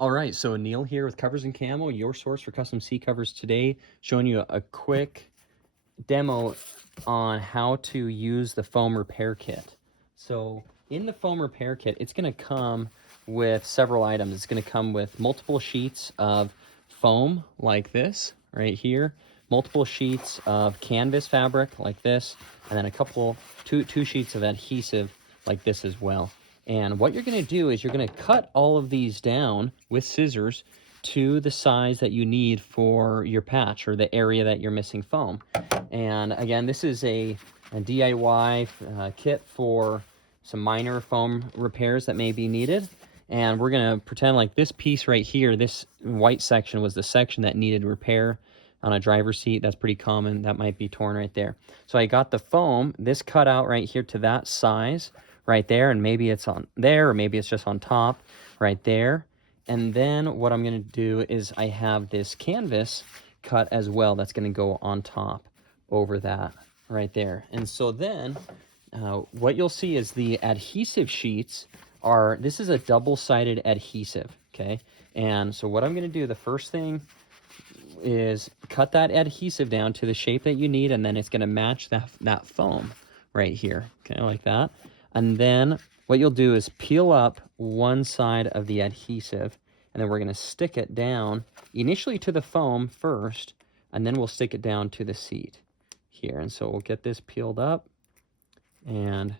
All right, so Neil here with Covers and Camo, your source for custom seat covers today, showing you a quick demo on how to use the foam repair kit. So in the foam repair kit, it's going to come with several items. It's going to come with multiple sheets of foam like this right here, multiple sheets of canvas fabric like this, and then two sheets of adhesive like this as well. And what you're going to do is you're going to cut all of these down with scissors to the size that you need for your patch or the area that you're missing foam. And again, this is a DIY kit for some minor foam repairs that may be needed. And we're going to pretend like this piece right here, this white section was the section that needed repair on a driver's seat. That's pretty common. That might be torn right there. So I got the foam, this cut out right here to that size right there. And maybe it's on there, or maybe it's just on top right there. And then what I'm going to do is I have this canvas cut as well that's going to go on top over that right there. And so then what you'll see is the adhesive sheets are, this is a double-sided adhesive, okay? And so what I'm going to do, the first thing is cut that adhesive down to the shape that you need, and then it's going to match that foam right here, okay, like that. And then what you'll do is peel up one side of the adhesive, and then we're going to stick it down initially to the foam first, and then we'll stick it down to the seat here. And so we'll get this peeled up, and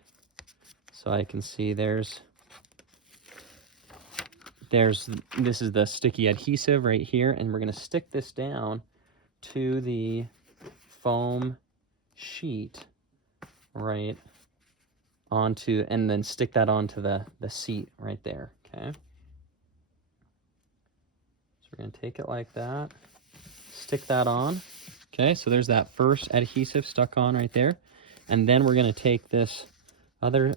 so I can see this is the sticky adhesive right here, and we're going to stick this down to the foam sheet right onto, and then stick that onto the seat right there, okay? So we're going to take it like that, stick that on, okay? So there's that first adhesive stuck on right there. And then we're going to take this upper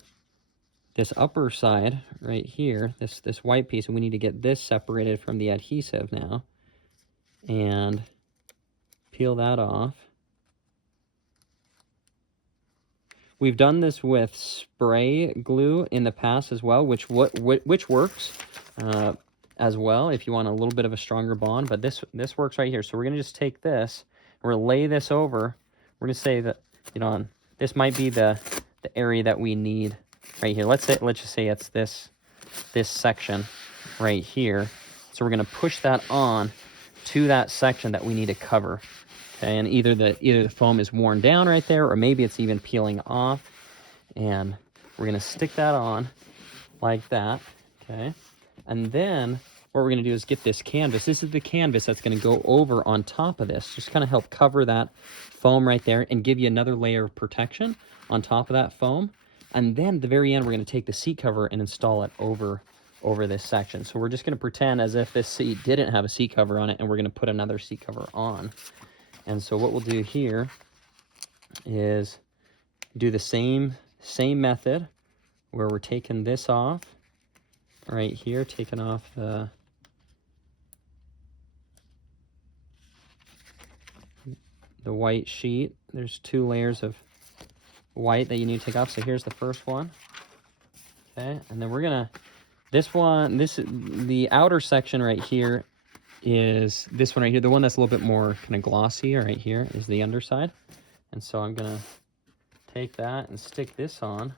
side right here, this white piece, and we need to get this separated from the adhesive now, and peel that off. We've done this with spray glue in the past as well, which works as well if you want a little bit of a stronger bond, but this works right here. So we're going to just take this, we're going to lay this over. We're going to say that, you know, this might be the area that we need right here. Let's just say it's this section right here. So we're going to push that on to that section that we need to cover. Okay, and either the foam is worn down right there, or maybe it's even peeling off. And we're going to stick that on like that. Okay, and then what we're going to do is get this canvas. This is the canvas that's going to go over on top of this. Just kind of help cover that foam right there and give you another layer of protection on top of that foam. And then at the very end, we're going to take the seat cover and install it over this section. So we're just going to pretend as if this seat didn't have a seat cover on it, and we're going to put another seat cover on. And so what we'll do here is do the same method where we're taking this off right here, taking off the white sheet. There's 2 layers of white that you need to take off. So here's the first one. Okay, and then we're gonna, the outer section right here is this one right here. The one that's a little bit more kind of glossy right here is the underside. And so I'm gonna take that and stick this on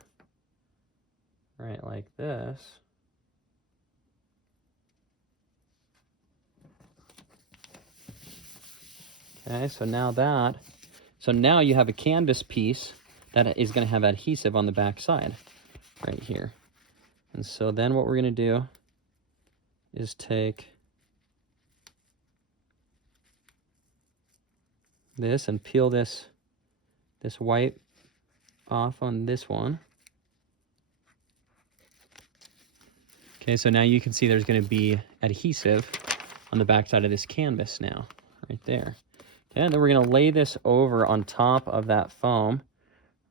right like this. Okay, so now you have a canvas piece that is going to have adhesive on the back side right here. And so then what we're going to do is take this and peel this white off on this one. Okay, so now you can see there's going to be adhesive on the back side of this canvas now, right there. Okay, and then we're going to lay this over on top of that foam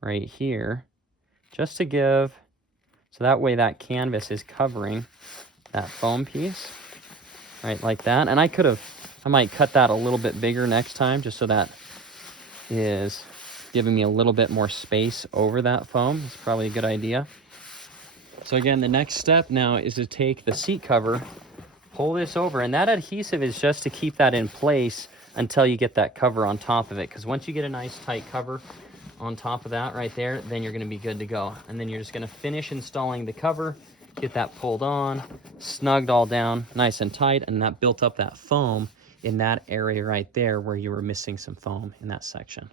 right here, just to give, so that way that canvas is covering that foam piece, right, like that. And I might cut that a little bit bigger next time, just so that is giving me a little bit more space over that foam. It's probably a good idea. So again, the next step now is to take the seat cover pull this over, and that adhesive is just to keep that in place until you get that cover on top of it, because once you get a nice tight cover on top of that right there, then you're going to be good to go. And then you're just going to finish installing the cover, get that pulled on, snugged all down nice and tight, and that built up that foam in that area right there where you were missing some foam in that section.